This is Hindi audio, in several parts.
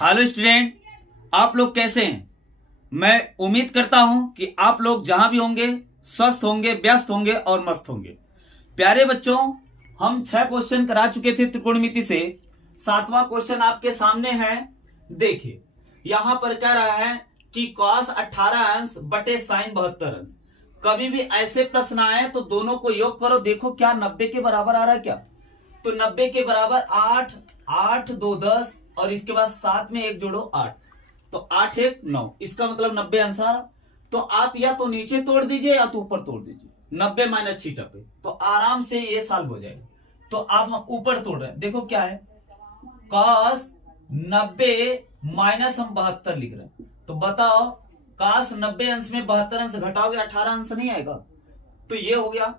हेलो स्टूडेंट, आप लोग कैसे हैं? मैं उम्मीद करता हूं कि आप लोग जहां भी होंगे स्वस्थ होंगे, व्यस्त होंगे और मस्त होंगे। प्यारे बच्चों, हम 6 क्वेश्चन करा चुके थे त्रिकोणमिति से। 7वां क्वेश्चन आपके सामने है। देखिए, यहां पर कह रहा है कि cos 18 अंश बटे sin 72 अंश। कभी भी ऐसे प्रश्न आए तो दोनों को योग करो, देखो क्या 90 के बराबर आ रहा है क्या। तो 90 के बराबर 8, 8 2 10 और इसके बाद 7 में 1 जोड़ो 8, तो 8 1 9। इसका मतलब 90 अंश आ रहा। तो आप या तो नीचे तोड़ दीजिए या तो ऊपर तोड़ दीजिए 90 माइनस थीटा पे, तो आराम से ये सॉल्व हो जाएगा। तो आप हम ऊपर तोड़ रहे हैं, देखो क्या है, cos 90 माइनस हम 72 लिख रहे हैं। तो बताओ cos 90 अंश में 72 अंश घटाओगे 18 अंश नहीं आएगा। तो ये हो गया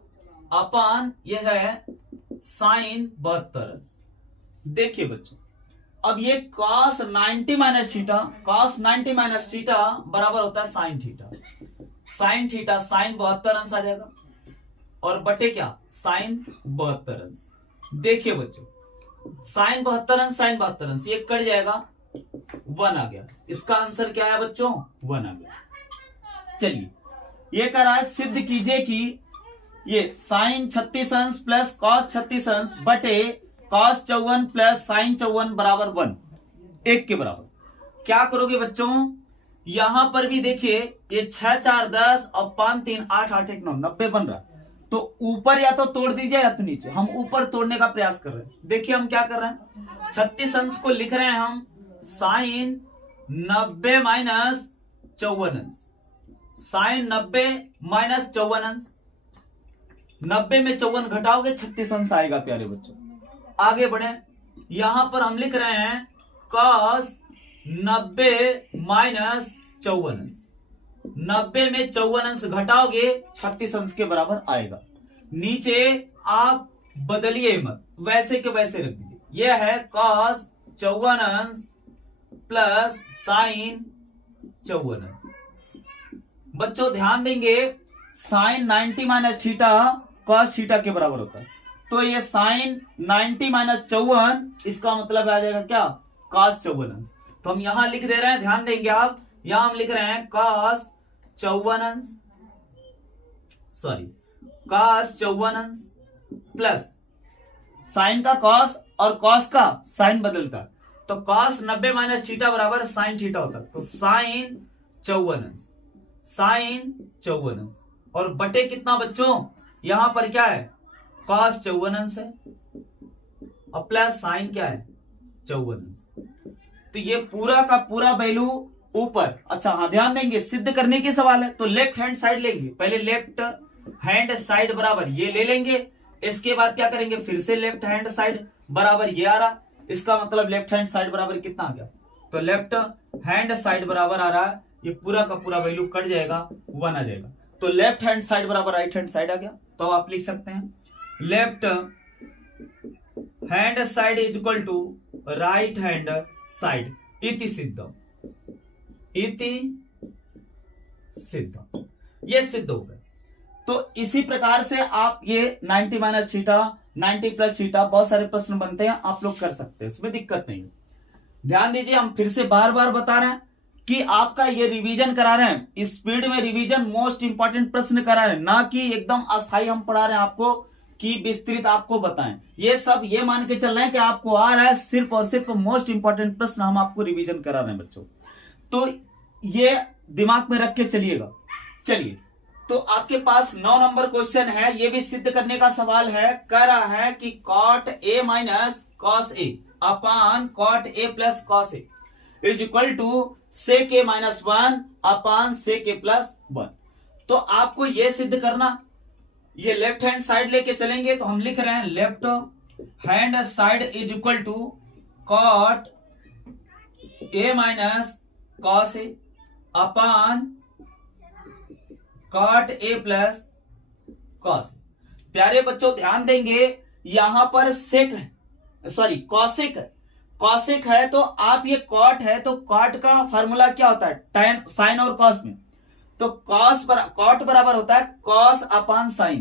अपान ये है sin 72 अंश। देखिए बच्चों, अब ये cos 90 minus theta, cos 90 minus theta बराबर होता है sin theta. sin theta sin 72 अंश आ जाएगा और बटे क्या sin 72 अंश। देखिए बच्चों, sin 72 अंश sin 72 अंश ये कट जाएगा, 1 आ गया। इसका आंसर क्या है बच्चों? 1 आ गया। चलिए, ये कह रहा है सिद्ध कीजिए कि ये sin 36 अंश प्लस cos 36 अंश बटे cos 54 प्लस sin 54 बराबर 1, 1 के बराबर। क्या करोगे बच्चों? यहां पर भी देखिए, ये 6 4 10 और 5 3 8 8 1 9, 90 बन रहा। तो ऊपर या तो तोड़ दीजिए या तो नीचे। हम ऊपर तोड़ने का प्रयास कर रहे हैं। देखिए हम क्या कर रहे हैं, 36 अंश को लिख रहे हैं हम sin 90 माइनस 54 अंश, sin 90 माइनस 54 अंश। 90 में 54 घटाओगे 36 अंश आएगा। प्यारे बच्चों आगे बढ़े, यहां पर हम लिख रहे हैं cos 90 माइनस 54 अंश। 90 में 54 अंश घटाओगे 36 अंश के बराबर आएगा। नीचे आप बदलिए मत, वैसे के वैसे रख दीजिए। यह है cos 54 अंश प्लस sin 54 अंश। बच्चों ध्यान देंगे, sin 90 minus theta cos theta के बराबर होता है। तो ये sin 90 माइनस 54, इसका मतलब आ जाएगा क्या, cos 54 अंश। तो हम यहां लिख दे रहे हैं, ध्यान देंगे आप, यहां हम लिख रहे हैं cos 54 अंश, cos 54 अंश प्लस sin का cos और cos का sin बदलता, तो cos 90 माइनस थीटा बराबर sin थीटा होता। तो sin 54 अंश, sin 54 अंश और बटे कितना बच्चों, यहां पर क्या है cos 54 अंश है और प्लस sin क्या है 54 अंश। तो ये पूरा का पूरा वैल्यू ऊपर। अच्छा हाँ, ध्यान देंगे, सिद्ध करने के सवाल है तो लेफ्ट हैंड साइड लेंगे। पहले लेफ्ट हैंड साइड बराबर ये ले लेंगे, इसके बाद क्या करेंगे, फिर से लेफ्ट हैंड साइड बराबर ये आ रहा। इसका मतलब लेफ्ट हैंड साइड बराबर कितना आ गया, तो लेफ्ट हैंड साइड बराबर आ रहा है, ये पूरा का पूरा वैल्यू कट जाएगा, 1 आ जाएगा। तो लेफ्ट हैंड साइड बराबर राइट हैंड साइड आ गया। तो आप लिख सकते हैं left hand side is equal to right hand side इति सिद्धम, इति सिद्धम। ये सिद्ध हो गए। तो इसी प्रकार से आप ये 90 माइनस थीटा, 90 प्लस थीटा, बहुत सारे प्रश्न बनते हैं, आप लोग कर सकते हैं, इसमें दिक्कत नहीं है। ध्यान दीजिए, हम फिर से बार बार बता रहे हैं कि आपका ये रिवीजन करा रहे हैं, इस स्पीड में रिवीजन, मोस्ट इंपॉर्टेंट प्रश्न करा रहे हैं, ना कि एकदम अस्थायी हम पढ़ा रहे हैं आपको कि विस्तृत आपको बताएं। ये सब ये मान के चल रहे हैं कि आपको आ रहा है, सिर्फ और सिर्फ मोस्ट इंपॉर्टेंट प्रश्न हम आपको रिवीजन करा रहे हैं बच्चों। तो ये दिमाग में रख के चलिएगा। चलिए, तो आपके पास 9 नंबर क्वेश्चन है, ये भी सिद्ध करने का सवाल है। कह रहा है कि cot a minus cos a upon cot a plus cos a is equal to sec a minus 1 upon sec a plus 1। तो आपको ये सिद्ध करना, ये लेफ्ट हैंड साइड लेके चलेंगे। तो हम लिख रहे हैं left hand side is equal to cot a minus cos a upon cot a plus cos। प्यारे बच्चों ध्यान देंगे, यहां पर सेक सॉरी कॉसिक, कॉसिक है तो आप ये कॉट है तो कॉट का फार्मूला क्या होता है, tan साइन और कॉस में। तो कॉस कॉट बराबर होता है कॉस अपान sign,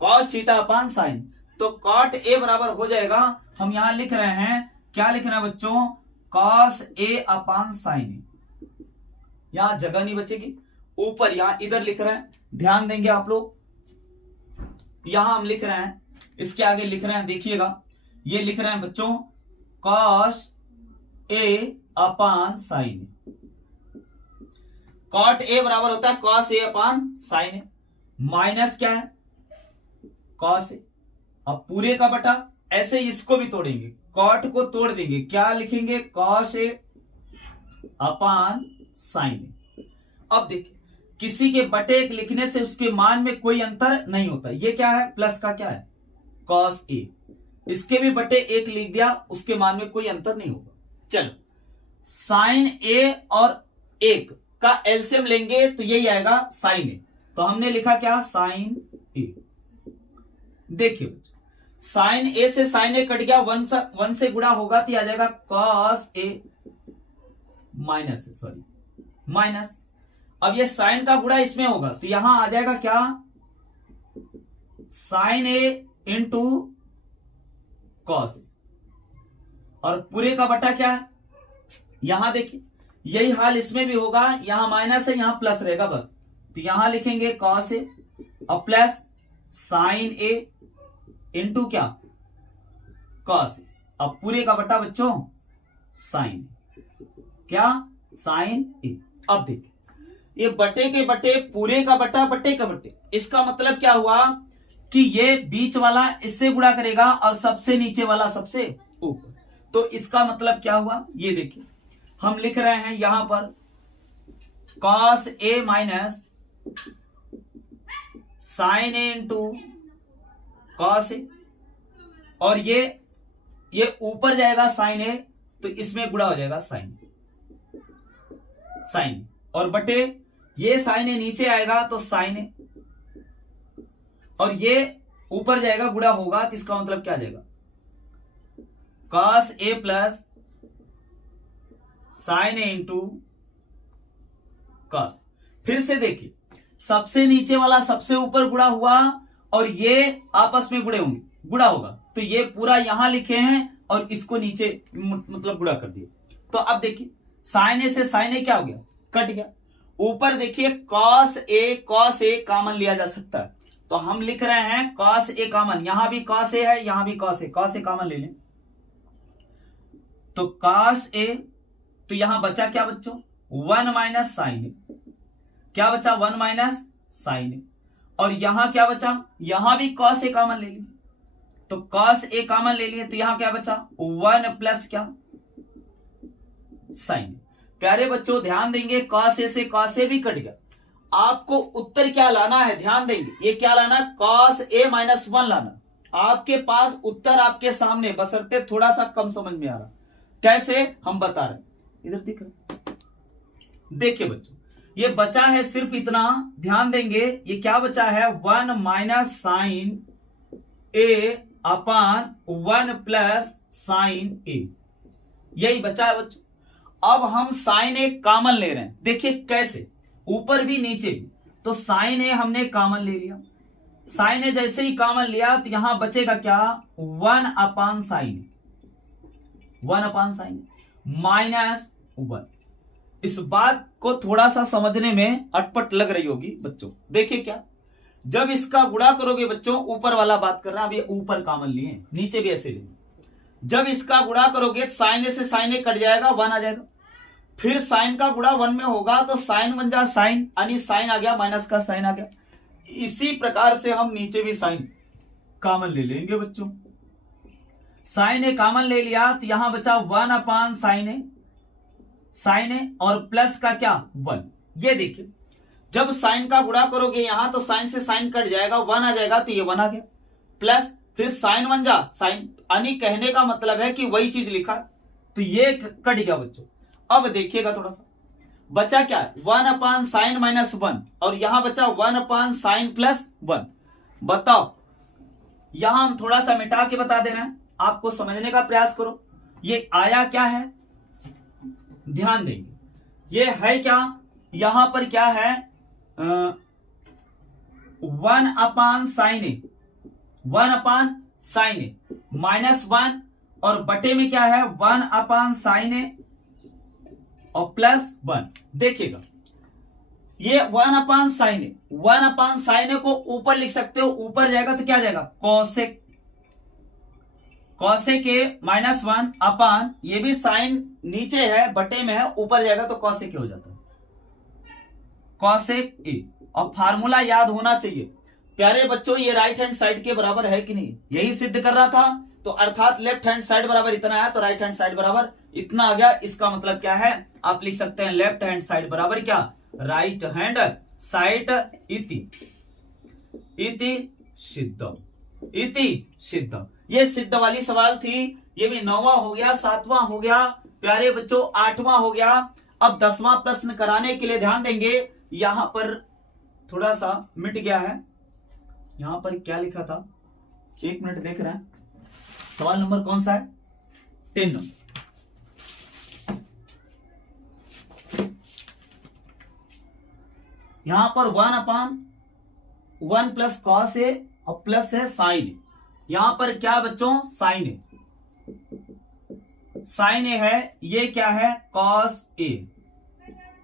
cos theta upon sign. तो कॉट ए बराबर हो जाएगा, हम यहां लिख रहे हैं, क्या लिख रहे हैं बच्चों, कॉस ए अपान साइन ए। यहां जगह नहीं बचेगी, ऊपर यहां इधर लिख रहे हैं, ध्यान देंगे आप लोग। यहां हम लिख रहे हैं, इसके आगे लिख रहे हैं, देखिएगा ये लिख रहे हैं बच्चों cos A upon sine A. Cot A बराबर होता है cos A upon sine A, minus क्या है कॉस ए। अब पूरे का बटा, ऐसे इसको भी तोड़ेंगे, कॉट को तोड़ देंगे, क्या लिखेंगे कॉस ए अपान साइन ए। अब देखिए किसी के बटे एक लिखने से उसके मान में कोई अंतर नहीं होता। ये क्या है प्लस का क्या है कॉस ए, इसके भी बटे एक लिख दिया, उसके मान में कोई अंतर नहीं होगा। चलो साइन ए और एक का एलसीएम लेंगे तो यही आएगा साइन ए, तो हमने लिखा क्या साइन ए। देखिए साइन ए से साइन ए कट गया, वन से गुणा होगा तो आ जाएगा cos A minus, sorry minus. अब ये साइन का गुणा इसमें होगा तो यहां आ जाएगा क्या sign A into cos A, और पूरे का बटा क्या है, यहां देखिए यही हाल इसमें भी होगा, यहां माइनस है यहां प्लस रहेगा बस, तो यहां लिखेंगे कॉस ए और प्लस साइन ए इंटू क्या कॉस ए। अब पूरे का बटा बच्चों साइन क्या साइन ए। अब देखिए ये बटे के बटे, पूरे का बटा बटे का बटे, इसका मतलब क्या हुआ कि ये बीच वाला इससे गुणा करेगा और सबसे नीचे वाला सबसे ऊपर, तो इसका मतलब क्या हुआ ये देखिए हम लिख रहे हैं यहां पर cos A minus sign A into cos A, और ये ऊपर जाएगा साइन ए तो इसमें गुणा हो जाएगा साइन साइन, और बटे ये साइन ए नीचे आएगा तो साइन ए, और ये ऊपर जाएगा गुणा होगा तो इसका मतलब क्या आ जाएगा cos A plus sign A into cos. फिर से देखिए सबसे नीचे वाला सबसे ऊपर गुणा हुआ और ये आपस में गुणे होंगे, गुणा होगा तो ये पूरा यहां लिखे हैं और इसको नीचे मतलब गुणा कर दिए। तो अब देखिए साइन ए से साइन ए क्या हो गया कट गया, ऊपर देखिए कॉस ए कॉमन लिया जा सकता है, तो हम लिख रहे हैं कॉस ए कॉमन, यहां भी कॉस ए है यहां भी कॉस ए कॉमन ले लें, तो कॉस ए, तो यहां बचा क्या बच्चों 1 माइनस साइन ए, क्या बचा 1 माइनस साइन ए, और यहां क्या बचा, यहां भी कॉस ए कॉमन ले लिए, तो कॉस ए कॉमन ले लिए तो यहां क्या बचा 1 प्लस क्या साइन। प्यारे बच्चों ध्यान देंगे कॉस ए से कॉस ए भी कट गया, आपको उत्तर क्या लाना है ध्यान देंगे, ये क्या लाना है कॉस ए माइनस 1 लाना, आपके पास उत्तर आपके सामने, बशर्ते थोड़ा सा कम समझ में आ रहा, कैसे हम बता रहे हैं, इधर दिख रहा, देखिए बच्चों ये बचा है सिर्फ इतना, ध्यान देंगे ये क्या बचा है 1 minus sign A upon 1 plus sign ए, यही बचा है बच्चों। अब हम साइन ए कॉमन ले रहे हैं, देखिए कैसे ऊपर भी नीचे भी, तो साइन ए हमने कॉमन ले लिया, साइन ए जैसे ही कॉमन लिया तो यहां बचेगा क्या 1 अपान साइन, 1 अपान साइन माइनस 1। इस बात को थोड़ा सा समझने में अटपट लग रही होगी बच्चों, देखिए क्या जब इसका गुणा करोगे बच्चों, ऊपर वाला बात कर रहा, अब ये ऊपर कॉमन लिए नीचे भी ऐसे लिए, जब इसका गुणा करोगे साइन ए से साइन ए कट जाएगा 1 आ जाएगा, फिर साइन का गुणा 1 में होगा तो साइन बन जा साइन, यानी साइन आ गया माइनस का साइन आ गया। इसी प्रकार से हम नीचे भी साइन कॉमन ले लेंगे बच्चों, साइन ए कॉमन ले लिया तो यहां बचा 1 अपान साइन ए और प्लस का क्या 1। ये देखिए जब साइन का गुणा करोगे यहां तो साइन से साइन कट जाएगा 1 आ जाएगा, तो ये 1 आ गया, प्लस फिर साइन बन जा साइन, यानी कहने का मतलब है कि वही चीज लिखा, तो ये कट गया बच्चों। अब देखिएगा थोड़ा सा बचा क्या 1 अपान साइन माइनस 1, और यहां बचा 1 अपान साइन प्लस 1। बताओ यहां हम थोड़ा सा मिटा के बता दे रहे हैं, आपको समझने का प्रयास करो ये आया क्या है, ध्यान देंगे ये है क्या, यहां पर क्या है 1 अपान sine A, 1 upon sine A minus 1, और बटे में क्या है 1 अपान साइन ए प्लस 1। देखिएगा ये 1/sin ए, 1/sin ए को ऊपर लिख सकते हो, ऊपर जाएगा तो क्या जाएगा कॉसेक, कॉसेक ए -1 अपान, ये भी साइन नीचे है बटे में है, ऊपर जाएगा तो कॉसेक ए हो जाता है, कॉसेक ए। और फार्मूला याद होना चाहिए प्यारे बच्चों, ये राइट हैंड साइड के बराबर है कि नहीं, यही सिद्ध कर रहा था। तो अर्थात लेफ्ट हैंड साइड बराबर इतना है तो राइट हैंड साइड बराबर इतना आ गया। इसका मतलब क्या है, आप लिख सकते हैं लेफ्ट हैंड साइड बराबर क्या, राइट हैंड साइड इति, इति सिद्धम, इति सिद्धम। ये सिद्ध वाली सवाल थी, ये भी 9वां हो गया, 7वां हो गया प्यारे बच्चों, 8वां हो गया। अब 10वां प्रश्न कराने के लिए ध्यान देंगे, यहां पर थोड़ा सा मिट गया है, यहां पर क्या लिखा था, 1 मिनट देख रहे हैं, सवाल नंबर कौन सा है, 10 नंबर। यहां पर 1/1 प्लस कॉस ए और प्लस है साइन ए, यहां पर क्या बच्चों साइन ए, साइन ए है, ये क्या है कॉस ए,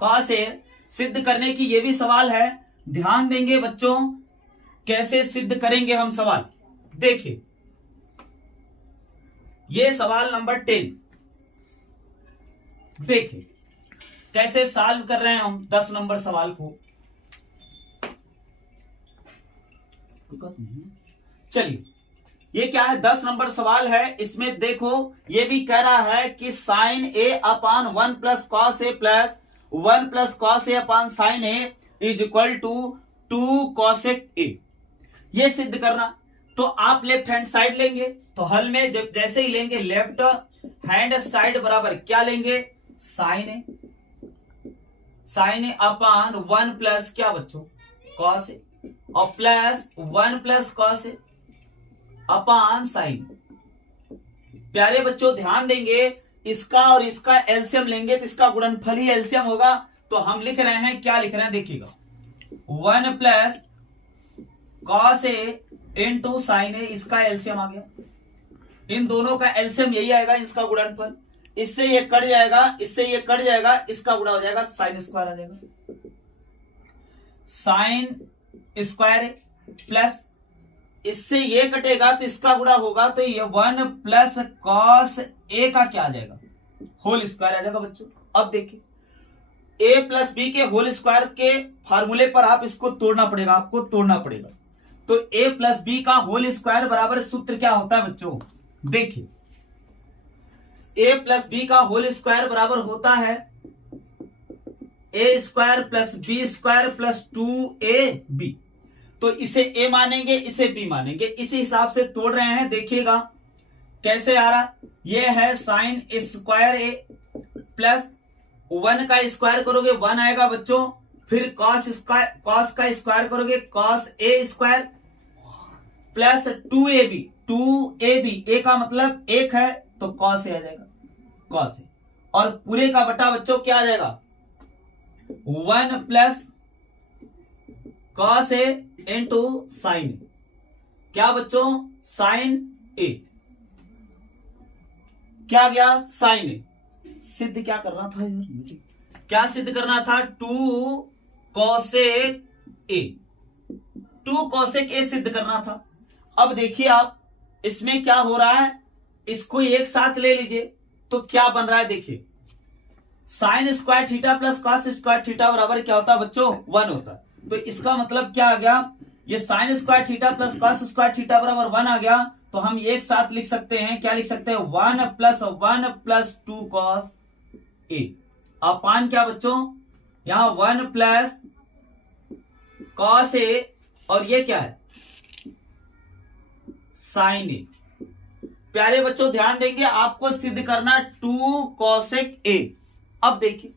कॉस ए सिद्ध करने की ये भी सवाल है, ध्यान देंगे बच्चों कैसे सिद्ध करेंगे हम सवाल। देखिए ये सवाल नंबर 10, देखिए कैसे सॉल्व कर रहे हैं हम 10 नंबर सवाल को। चलिए ये क्या है, 10 नंबर सवाल है, इसमें देखो ये भी कह रहा है कि sine A upon 1 plus cos A plus 1 plus cos A upon sine A is equal to 2 cosec A. ये सिद्ध करना, तो आप लेफ्ट हैंड साइड लेंगे, तो हल में जब जैसे ही लेंगे लेफ्ट हैंड साइड बराबर क्या लेंगे sign A, sign A upon 1 plus क्या बच्चों कॉस ए और plus 1 plus cos A upon sign. प्यारे बच्चों ध्यान देंगे, इसका और इसका एलसीएम लेंगे तो इसका गुणनफल ही एलसीएम होगा, तो हम लिख रहे हैं, क्या लिख रहे हैं देखिएगा 1 प्लस कॉस ए इंटू साइन ए, इसका एलसीएम आ गया, इन दोनों का एलसीएम यही आएगा, इसका गुणनफल, इससे ये कट जाएगा, इससे ये कट जाएगा, इसका गुणा हो जाएगा, साइन स्क्वायर आ जाएगा, साइन स्क्वायर प्लस इससे ये कटेगा तो इसका गुणा होगा, तो ये 1 प्लस कॉस ए का क्या आ जाएगा होल स्क्वायर आ जाएगा बच्चों। अब देखिए ए प्लस बी के होल स्क्वायर के फार्मूले पर आप इसको तोड़ना पड़ेगा, आपको तोड़ना पड़ेगा। तो ए प्लस बी का होल स्क्वायर बराबर सूत्र क्या होता है बच्चों, देखिए ए प्लस बी का होल स्क्वायर बराबर होता है A square plus B square plus 2ab। तो इसे ए मानेंगे, इसे बी मानेंगे, इसी हिसाब से तोड़ रहे हैं, देखिएगा कैसे आ रहा, ये है साइन स्क्वायर ए प्लस 1 का स्क्वायर करोगे 1 आएगा बच्चों, फिर कॉस का स्क्वायर करोगे cos A square plus 2ab, 2ab ए का मतलब 1 है तो कॉस ए आ जाएगा, कॉस ए, और पूरे का बटा बच्चों क्या आ जाएगा 1 प्लस कॉस ए इंटू साइन, क्या बच्चों साइन ए, क्या गया साइन ए। सिद्ध क्या करना था यार, क्या सिद्ध करना था 2 कॉसेक ए, 2 कॉसेक ए सिद्ध करना था। अब देखिए आप इसमें क्या हो रहा है, इसको एक साथ ले लीजिए तो क्या बन रहा है, देखिए sine square theta plus cos square theta बराबर क्या होता है बच्चों 1 होता है। तो इसका मतलब क्या आ गया, ये sine square theta plus cos square theta बराबर 1 आ गया, तो हम एक साथ लिख सकते हैं, क्या लिख सकते हैं 1 प्लस 2 कॉस ए अपान क्या बच्चों, यहां 1 प्लस कॉस ए और ये क्या है साइन ए। प्यारे बच्चों ध्यान देंगे, आपको सिद्ध करना 2 कॉसेक ए। अब देखिए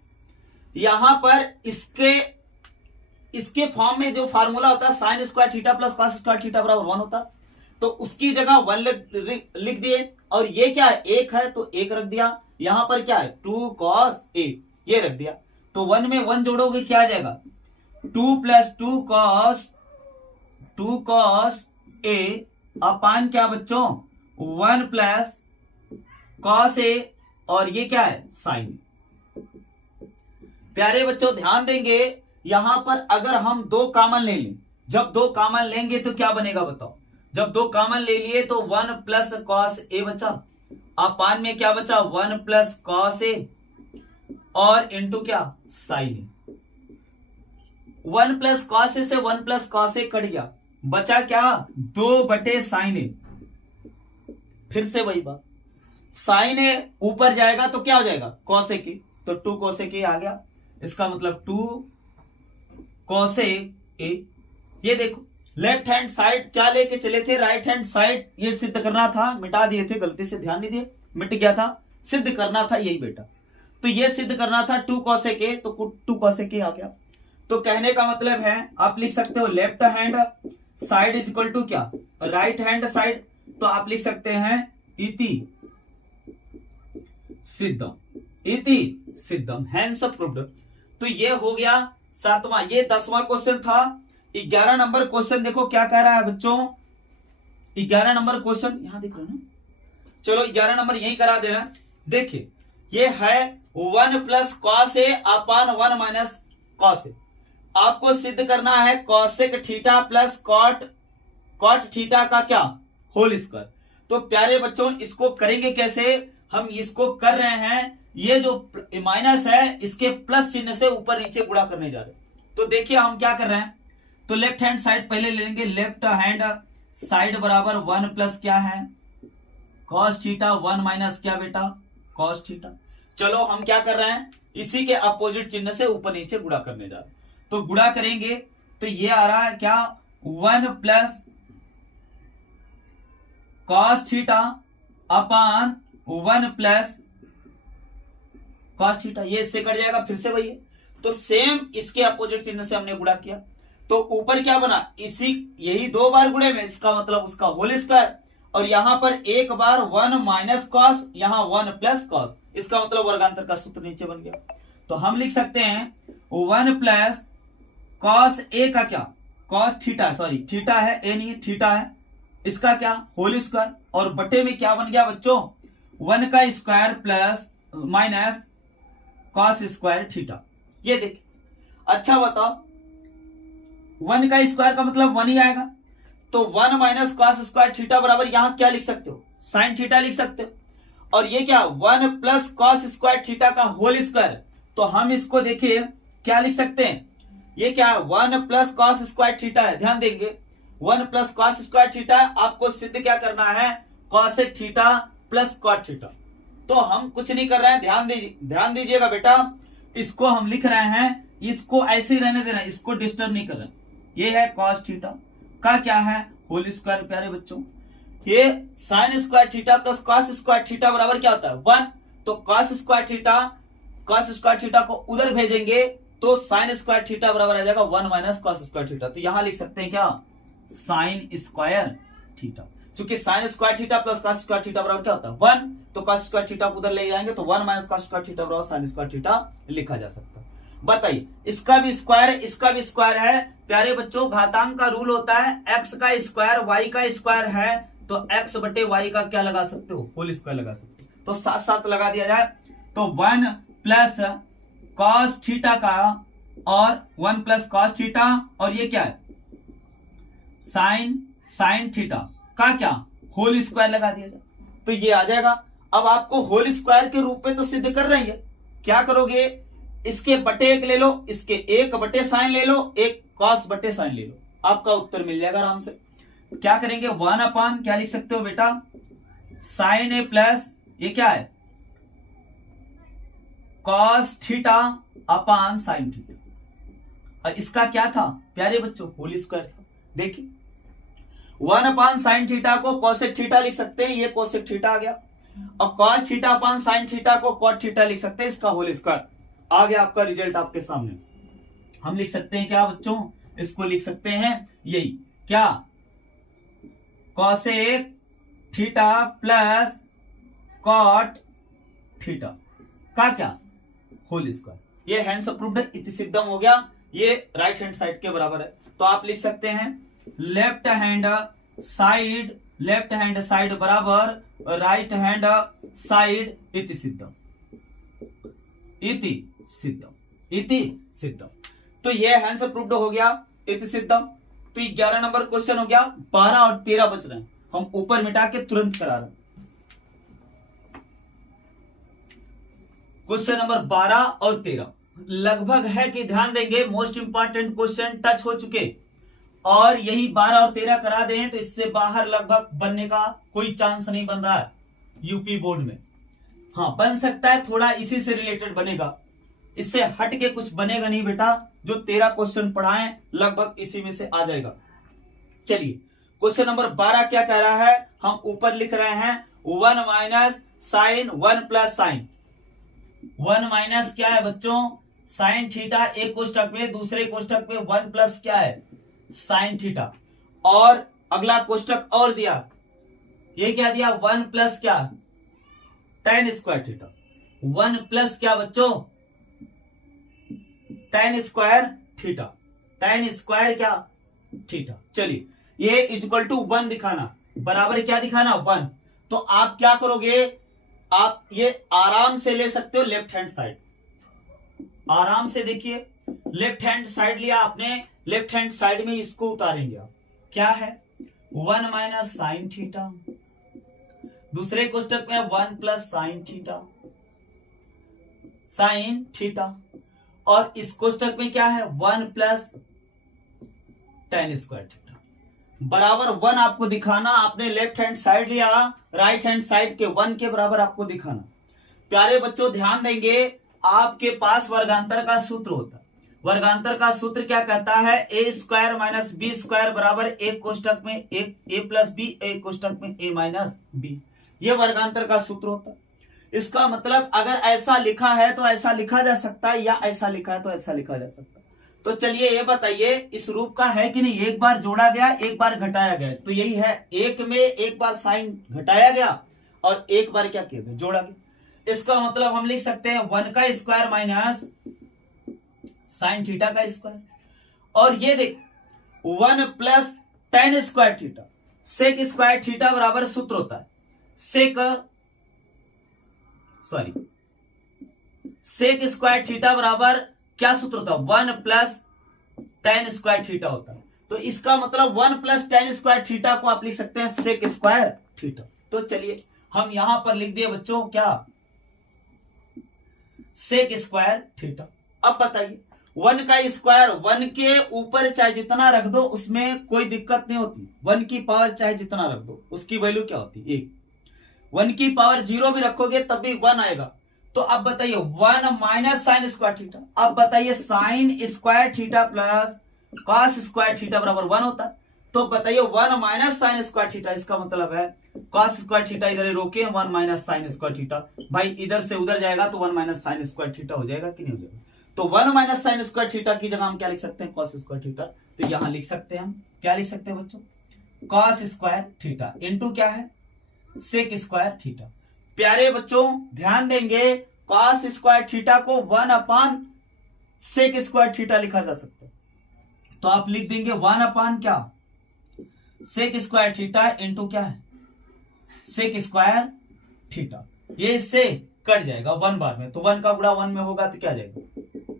यहां पर इसके फॉर्म में जो फार्मूला होता है sine square theta plus cos square theta बराबर 1 होता, तो उसकी जगह 1 लिख दिए, और ये क्या है 1 है तो 1 रख दिया, यहां पर क्या है 2 कॉस ए ये रख दिया, तो 1 में 1 जोड़ोगे क्या आ जाएगा 2 प्लस 2 कॉस ए अपान क्या बच्चों 1 प्लस कॉस ए और ये क्या है साइन। प्यारे बच्चों ध्यान देंगे, यहां पर अगर हम दो कॉमन ले लें, जब दो कॉमन लेंगे तो क्या बनेगा बताओ। जब दो कॉमन ले लिए तो 1 प्लस कॉस ए बचा, अपान में क्या बचा 1 प्लस कॉस ए और इंटू क्या साइन ए। 1 प्लस कॉस ए से 1 प्लस कॉस ए कट गया, बचा क्या 2 बटे साइन ए। फिर से वही बात, साइन ए ऊपर जाएगा तो क्या हो जाएगा कॉस ए की, तो 2 कॉस ए की आ गया, इसका मतलब 2 कॉस ए। ये देखो लेफ्ट हैंड साइड क्या लेके चले थे, राइट हैंड साइड ये सिद्ध करना था, मिटा दिए थे गलती से, ध्यान नहीं दिए, मिट गया था, सिद्ध करना था यही बेटा। तो ये सिद्ध करना था 2 कॉस ए के, तो 2 कॉस ए के आ गया। तो कहने का मतलब है आप लिख सकते हो left hand side is equal to क्या राइट हैंड साइड, तो आप लिख सकते हैं इति सिद्धम, इति सिद्धम, हैंस प्रूव्ड। तो ये हो गया 7वां, ये 10वां क्वेश्चन था। 11 नंबर क्वेश्चन देखो क्या कह रहा है बच्चों, 11 नंबर क्वेश्चन यहां दिख रहा है ना, चलो 11 नंबर यही करा दे रहा है। देखिए ये है 1 plus cos A upon 1 minus cos A. आपको सिद्ध करना है cosec theta plus cot theta का क्या होल स्क्वायर। तो प्यारे बच्चों इसको करेंगे कैसे, हम इसको कर रहे हैं, ये जो माइनस है इसके प्लस चिन्ह से ऊपर नीचे गुणा करने जा रहे हैं। तो देखिए हम क्या कर रहे हैं, तो लेफ्ट हैंड साइड पहले ले लेंगे, लेफ्ट हैंड साइड बराबर 1 प्लस क्या है कॉस थीटा 1 माइनस क्या बेटा कॉस थीटा। चलो हम क्या कर रहे हैं, इसी के अपोजिट चिन्ह से ऊपर नीचे गुणा करने जा रहे हैं। तो गुणा करेंगे तो ये आ रहा है क्या 1 plus cos theta upon 1 plus cos theta, ये इससे कट जाएगा, फिर से वही है। तो सेम इसके अपोजिट चिन्ह से हमने गुणा किया, तो ऊपर क्या बना, इसी यही 2 बार गुणे में, इसका मतलब उसका होल स्क्वायर, और यहां पर एक बार 1 माइनस कॉस, यहां 1 प्लस कॉस, इसका मतलब वर्गांतर का सूत्र नीचे बन गया। तो हम लिख सकते हैं 1 प्लस कॉस ए का क्या कॉस थीटा, सॉरी थीटा है ए नहीं है थीटा है, इसका क्या होल स्क्वायर, और बटे में क्या बन गया बच्चों 1 का square plus minus cos square theta. ये देखिए अच्छा बताओ 1 का स्क्वायर का मतलब 1 ही आएगा, तो 1 माइनस कॉस स्क्वायर थीटा बराबर यहां क्या लिख सकते हो साइन थीटा लिख सकते हो, और ये क्या 1 प्लस कॉस स्क्वायर थीटा का होल स्क्वायर। तो हम इसको देखिए क्या लिख सकते हैं, ये क्या 1 प्लस कॉस स्क्वायर थीटा है, ध्यान देंगे 1 प्लस कॉस स्क्वायर थीटा, आपको सिद्ध क्या करना है cosec theta plus cot theta. तो हम कुछ नहीं कर रहे हैं, ध्यान दीजिएगा बेटा, इसको हम लिख रहे हैं, इसको ऐसे ही रहने दे रहे हैं, इसको डिस्टर्ब नहीं कर रहे हैं। ये है कॉस थीटा का क्या है होल स्क्वायर। प्यारे बच्चों ये sine square theta plus cos square theta बराबर क्या होता है 1, तो कॉस स्क्वायर थीटा को उधर भेजेंगे तो साइन स्क्वायर थीटा बराबर आ जाएगा 1 माइनस कॉस स्क्वायर थीटा। तो यहां लिख सकते हैं क्या साइन स्क्वायर थीटा, क्योंकि sine square theta plus cos square theta बराबर क्या होता है 1, तो कॉस स्क्वायर थीटा को उधर ले जाएंगे तो 1 माइनस कॉस स्क्वायर थीटा बराबर साइन स्क्वायर थीटा लिखा जा सकता है। बताइए इसका भी स्क्वायर है, इसका भी स्क्वायर है। प्यारे बच्चों घातांक का रूल होता है एक्स का स्क्वायर वाई का स्क्वायर है, तो एक्स बटे वाई का क्या लगा सकते हो होल स्क्वायर लगा सकते हो, तो साथ साथ लगा दिया जाए। तो 1 प्लस कॉस थीटा का और 1 प्लस कॉस थीटा, और ये क्या है साइन थीटा का क्या होल स्क्वायर लगा दिया जाए, तो ये आ जाएगा। अब आपको होल स्क्वायर के रूप में तो सिद्ध कर रही है, क्या करोगे इसके बटे 1 ले लो, इसके 1 बटे साइन ले लो, 1 कॉस बटे साइन ले लो, आपका उत्तर मिल जाएगा आराम से। क्या करेंगे 1 अपान क्या लिख सकते हो बेटा साइन ए प्लस ये क्या है cos theta upon sine theta, और इसका क्या था प्यारे बच्चों होल स्क्वायर था। देखिए 1 अपान साइन थीटा को कोसेक थीटा लिख सकते हैं, ये कोसेक थीटा आ गया, और cos theta upon sine theta को कॉट थीटा लिख सकते हैं, इसका होल स्क्वायर आ गया। आपका रिजल्ट आपके सामने, हम लिख सकते हैं क्या बच्चों, इसको लिख सकते हैं यही क्या cosec theta plus cot theta का क्या होल स्क्वायर। ये हैंड्स अप्रूव्ड इति सिद्धम हो गया, ये राइट हैंड साइड के बराबर है। तो आप लिख सकते हैं लेफ्ट हैंड साइड बराबर राइट हैंड साइड इति सिद्धम, इति सिद्धम। इति सिद्धम। तो ये हैंस प्रूव्ड हो गया इति सिद्धम। तो 11 नंबर क्वेश्चन हो गया। 12 और 13 बच रहे हैं, हम ऊपर मिटा के तुरंत करा रहे हैं। क्वेश्चन नंबर 12 और 13 लगभग है कि ध्यान देंगे, मोस्ट इंपॉर्टेंट क्वेश्चन टच हो चुके, और यही 12 और 13 करा दें तो इससे बाहर लगभग बनने का कोई चांस नहीं बन रहा है यूपी बोर्ड में। हाँ बन सकता है, थोड़ा इसी से रिलेटेड बनेगा, इससे हट के कुछ बनेगा नहीं बेटा। जो 13 क्वेश्चन पढ़ाएं लगभग इसी में से आ जाएगा। चलिए क्वेश्चन नंबर 12 क्या कह रहा है, हम ऊपर लिख रहे हैं 1 minus sine 1 plus sine. 1 minus क्या है बच्चों, साइन थीटा, एक कोष्टक में, दूसरे कोष्टक में 1 प्लस क्या है, साइन थीटा, और अगला कोष्टक और दिया, ये क्या दिया, 1 प्लस क्या, tan स्क्वायर थीटा। 1 प्लस क्या बच्चों, tan square theta, tan square क्या थीटा। चलिए ये इक्वल टू 1 दिखाना, बराबर क्या दिखाना 1। तो आप क्या करोगे, आप ये आराम से ले सकते हो लेफ्ट हैंड साइड, आराम से देखिए लेफ्ट हैंड साइड लिया आपने, लेफ्ट हैंड साइड में इसको उतारेंगे आप, क्या है 1 माइनस साइन थीटा, दूसरे कोष्टक में 1 plus sine theta, sine theta, और इस कोष्टक में क्या है 1 प्लस tan स्क्वायर थीटा, बराबर 1 आपको दिखाना। आपने लेफ्ट हैंड साइड लिया, राइट हैंड साइड के 1 के बराबर आपको दिखाना। प्यारे बच्चों ध्यान देंगे, आपके पास वर्गांतर का सूत्र होता है, वर्गांतर का सूत्र क्या कहता है, A square minus B square बराबर एक कोष्टक में एक ए प्लस बी, एक कोष्टक में ए माइनस बी, ये वर्गांतर का सूत्र होता है। इसका मतलब अगर ऐसा लिखा है तो ऐसा लिखा जा सकता है, या ऐसा लिखा है तो ऐसा लिखा जा सकता है। तो चलिए ये बताइए इस रूप का है कि नहीं, एक बार जोड़ा गया एक बार घटाया गया, तो यही है, एक में एक बार साइन घटाया गया और एक बार क्या किया गया, जोड़ा गया। इसका मतलब हम लिख सकते हैं 1 का स्क्वायर माइनस साइन थीटा का स्क्वायर, और ये देख 1 प्लस tan square theta, sec square theta बराबर सूत्र होता है सेक स्क्वायर थीटा बराबर क्या सूत्र होता है, 1 प्लस tan स्क्वायर थीटा होता है। तो इसका मतलब 1 प्लस tan स्क्वायर थीटा को आप लिख सकते हैं सेक स्क्वायर थीटा। तो चलिए हम यहां पर लिख दिए बच्चों क्या, सेक स्क्वायर थीटा। अब बताइए 1 का स्क्वायर, 1 के ऊपर चाहे जितना रख दो उसमें कोई दिक्कत नहीं होती, 1 की पावर चाहे जितना रख दो उसकी वैल्यू क्या होती है 1। 1 की पावर 0 भी रखोगे तब भी 1 आएगा। तो अब बताइए 1 माइनस साइन स्क्वायर थीटा, अब बताइए sine square theta plus cos square theta बराबर 1 होता है। तो बताइए 1 माइनस साइन स्क्वायर थीटा, इसका मतलब है कॉस स्क्वायर थीटा इधर रोके, 1 माइनस साइन स्क्वायर थीटा, भाई इधर से उधर जाएगा तो 1 माइनस साइन स्क्वायर थीटा हो जाएगा कि नहीं हो जाएगा। तो 1 माइनस साइन स्क्वायर थीटा की जगह हम क्या लिख सकते हैं, कॉस स्क्वायर थीटा। तो यहां लिख सकते हैं हम, क्या लिख सकते हैं बच्चों, कॉस स्क्वायर थीटा इंटू क्या है, सेक स्क्वायर थीटा। प्यारे बच्चों ध्यान देंगे, कॉस स्क्वायर थीटा को 1 अपान सेक स्क्वायर थीटा लिखा जा सकता है। तो आप लिख देंगे 1 अपान क्या, सेक स्क्वायर थीटा इंटू क्या है, सेक स्क्वायर थीटा। ये इससे कट जाएगा 1 बार में, तो 1 का गुणा 1 में होगा तो क्या जाएगा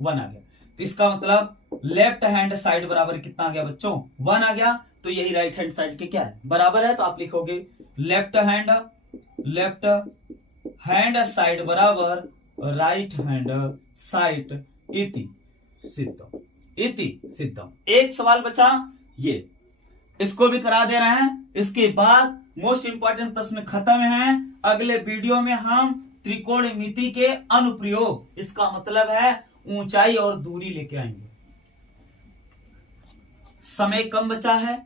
1 आ गया। तो इसका मतलब लेफ्ट हैंड साइड बराबर कितना आ गया बच्चों, 1 आ गया। तो यही राइट हैंड साइड के क्या है, बराबर है। तो आप लिखोगे लेफ्ट हैंड साइड बराबर राइट हैंड साइड इति सिद्धम। एक सवाल बचा, ये इसको भी करा दे रहे हैं, इसके बाद मोस्ट इंपॉर्टेंट प्रश्न खत्म है। अगले वीडियो में हम त्रिकोणमिति के अनुप्रयोग, इसका मतलब है ऊंचाई और दूरी लेके आएंगे। समय कम बचा है,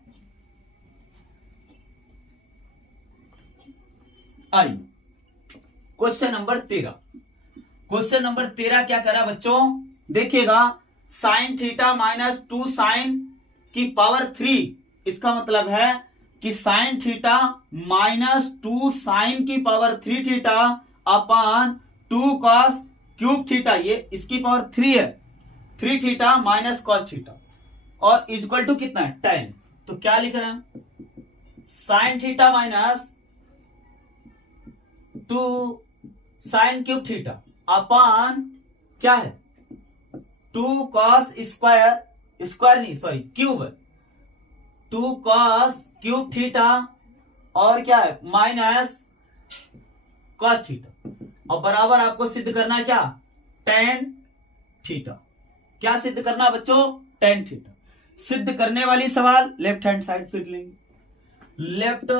आइए क्वेश्चन नंबर 13। क्वेश्चन नंबर 13 क्या करा बच्चों, देखिएगा साइन थीटा माइनस 2 साइन की पावर 3, इसका मतलब है कि साइन थीटा माइनस 2 साइन की power 3 theta upon 2 cos cube theta, ये इसकी पावर 3 है, 3 थीटा माइनस कॉस थीटा, और इक्वल टू कितना है tan। तो क्या लिख रहे हैं, sign theta minus 2 sine cube theta upon क्या है 2 cos स्क्वायर नहीं sorry cube, 2 cos cube theta और क्या है माइनस cos थीटा, और बराबर आपको सिद्ध करना क्या tan थीटा। क्या सिद्ध करना बच्चों tan थीटा। सिद्ध करने वाली सवाल लेफ्ट हैंड साइड फिर लेंगे, left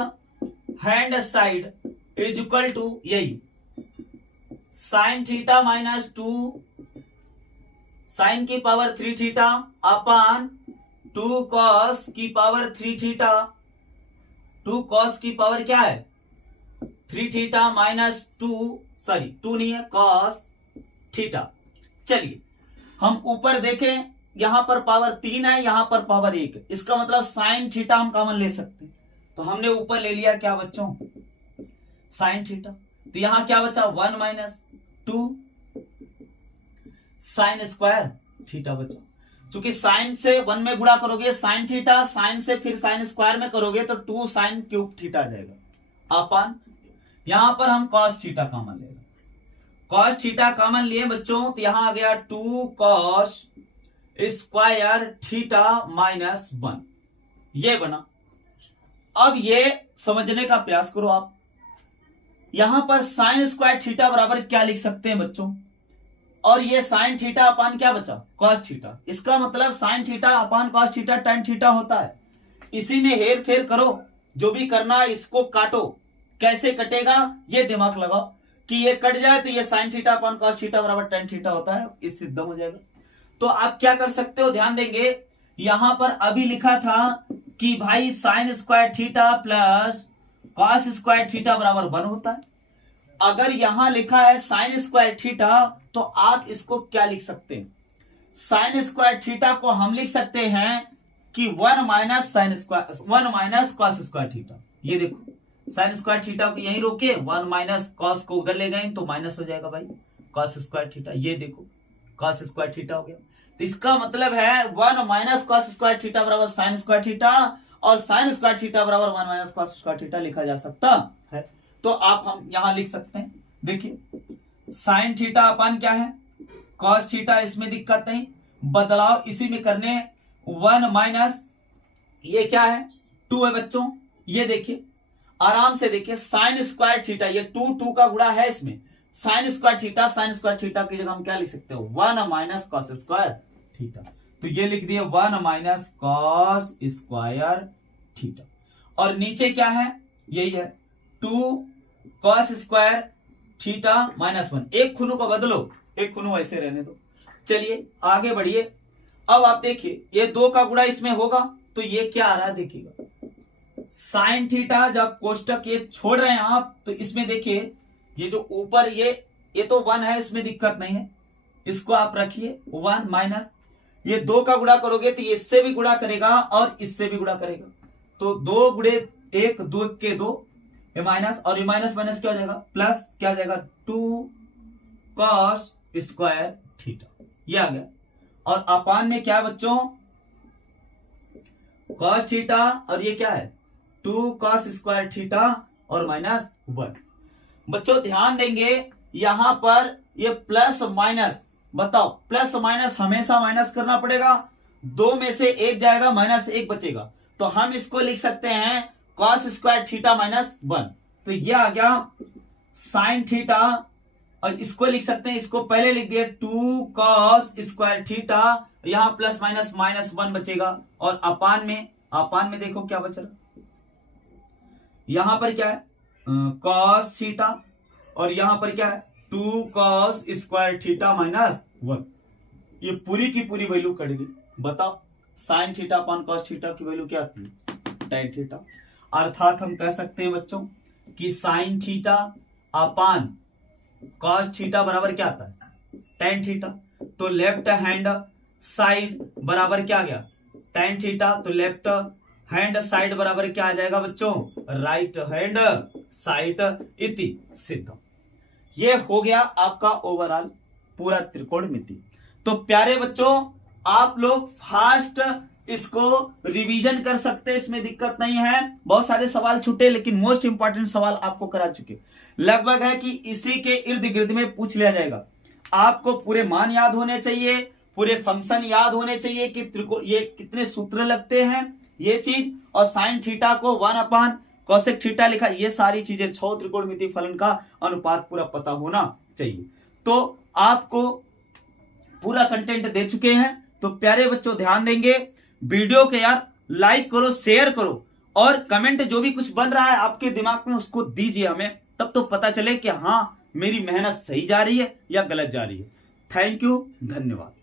hand side is equal to यही साइन थीटा माइनस 2 साइन की पावर 3 थीटा अपान 2 कॉस की पावर 3 थीटा, 2 कॉस की पावर क्या है 3 थीटा माइनस 2 नहीं है कॉस थीटा। चलिए हम ऊपर देखें, यहां पर पावर 3 है, यहां पर पावर 1 है, इसका मतलब साइन थीटा हम कॉमन ले सकते हैं। तो हमने ऊपर ले लिया क्या बच्चों साइन थीटा, तो यहां क्या बचा 1 माइनस 2 साइन स्क्वायर थीटा बचा। चूंकि साइन से 1 में गुणा करोगे साइन थीटा, साइन से फिर साइन स्क्वायर में करोगे तो 2 साइन क्यूब थीटा आ जाएगा अपन। यहां पर हम कॉस थीटा कॉमन लेगा, कॉस थीटा कॉमन लिए बच्चों, तो यहां आ गया 2 कॉस स्क्वायर थीटा माइनस 1, ये बना। अब ये समझने का प्रयास करो आप, यहां पर साइन स्क्वायर थीटा बराबर क्या लिख सकते हैं बच्चों, और ये साइन थीटा अपान क्या बचा कॉस थीटा, इसका मतलब sine theta upon cos theta tan theta होता है। इसी में हेर फेर करो, जो भी करना है इसको काटो, कैसे कटेगा ये दिमाग लगाओ कि ये कट जाए तो ये sine theta upon cos theta बराबर tan थीटा होता है, इस सिद्ध हो जाएगा। तो आप क्या कर सकते हो ध्यान देंगे, यहां पर अभी लिखा था कि भाई sine square theta plus cos square theta बराबर 1 होता है। अगर यहां लिखा है साइन स्क्वायर थीटा तो आप इसको क्या लिख सकते हैं, साइन स्क्वायर थीटा को हम लिख सकते हैं कि 1 minus sine square 1 minus cos square theta. ये देखो साइन स्क्वायर थीटा को यहीं रोके, 1 माइनस कॉस को उधर ले गए तो माइनस हो जाएगा भाई कॉस स्क्वायर थीटा, ये देखो कॉस स्क्वायर थीटा हो गया। तो इसका मतलब है 1 माइनस कॉस स्क्वायर थीटा बराबर साइन स्क्वायर थीटा, और साइन स्क्वायर थीटा बराबर 1 माइनस कॉस स्क्वायर थीटा लिखा जा सकता है। तो आप हम यहां लिख सकते हैं, देखिए साइन थीटा अपान क्या है कॉस थीटा, इसमें दिक्कत नहीं, बदलाव इसी में करने 1 माइनस ये क्या है 2 है बच्चों, ये देखिए आराम से देखिए साइन स्क्वायर थीटा, ये 2 का गुणा है इसमें, साइन स्क्वायर थीटा की जगह हम क्या लिख सकते हो 1 माइनस कॉस स्क्वायर थीटा, तो ये लिख दिए 1 माइनस कॉस स्क्वायर थीटा, और नीचे क्या है यही है 2 कॉस स्क्वायर थीटा माइनस 1, एक खूनों को बदलो, एक खूनों ऐसे रहने दो। चलिए आगे बढ़िए, अब आप देखिए ये 2 का गुणा इसमें होगा तो ये क्या आ रहा है देखिएगा साइन थीटा, जब कोष्टक ये छोड़ रहे हैं आप तो इसमें देखिए ये जो ऊपर ये तो 1 है, इसमें दिक्कत नहीं है, इसको आप रखिए 1 माइनस ये 2 का गुणा करोगे तो ये इससे भी गुणा करेगा और इससे भी गुणा करेगा, तो 2 गुणे 1 2 के 2 ये माइनस, और ये माइनस माइनस क्या हो जाएगा प्लस, क्या हो जाएगा 2 कॉस स्क्वायर थीटा, ये आ गया। और अपान में क्या है बच्चों कॉस थीटा, और ये क्या है 2 कॉस स्क्वायर थीटा और माइनस 1। बच्चों ध्यान देंगे यहां पर ये प्लस माइनस, बताओ प्लस माइनस हमेशा माइनस करना पड़ेगा, 2 में से 1 जाएगा माइनस 1 बचेगा, तो हम इसको लिख सकते हैं कॉस स्क्वायर थीटा माइनस 1, तो ये आ गया साइन थीटा, और इसको लिख सकते हैं, इसको पहले लिख दिए 2 कॉस स्क्वायर थीटा, यहां प्लस माइनस माइनस 1 बचेगा, और अपान में देखो क्या बच रहा, यहां पर क्या है कॉस थीटा, और यहां पर क्या है 2 कॉस स्क्वायर थीटा माइनस 1, ये पूरी की पूरी वैल्यू कट गई। बताओ sine theta upon cos theta की वैल्यू क्या आती है tan थीटा, अर्थात हम कह सकते हैं बच्चों कि sine theta upon cos theta बराबर क्या आता है tan थीटा, तो लेफ्ट हैंड साइड बराबर क्या आ गया tan थीटा, तो लेफ्ट हैंड साइड बराबर क्या आ जाएगा बच्चों राइट हैंड साइड इति सिद्ध। ये हो गया आपका ओवरऑल पूरा त्रिकोणमिति। तो प्यारे बच्चों आप लोग फास्ट इसको रिवीजन कर सकते हैं, इसमें दिक्कत नहीं है, बहुत सारे सवाल छूटे लेकिन मोस्ट इंपॉर्टेंट सवाल आपको करा चुके, लगभग है कि इसी के इर्द गिर्द में पूछ लिया जाएगा। आपको पूरे मान याद होने चाहिए, पूरे फंक्शन याद होने चाहिए कि ये कितने सूत्र लगते हैं ये चीज, और साइन थीटा को 1 कोसेक थीटा लिखा, ये सारी चीजें 6 त्रिकोणमितीय फलन का अनुपात पूरा पता होना चाहिए। तो आपको पूरा कंटेंट दे चुके हैं। तो प्यारे बच्चों ध्यान देंगे, वीडियो के यार लाइक करो, शेयर करो, और कमेंट जो भी कुछ बन रहा है आपके दिमाग में उसको दीजिए हमें, तब तो पता चले कि हाँ मेरी मेहनत सही जा रही है या गलत जा रही है। थैंक यू, धन्यवाद।